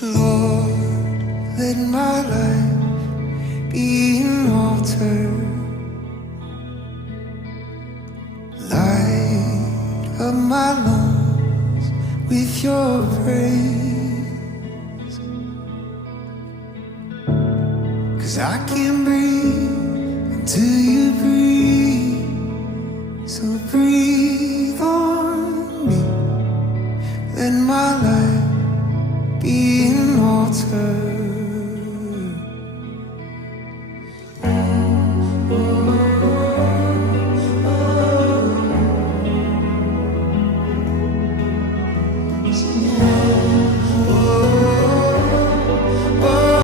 Lord, let my life be an altar. Light up my lungs with your praise. 'Cause I can't breathe until you breathe. So breathe on me. Let my life be an altar.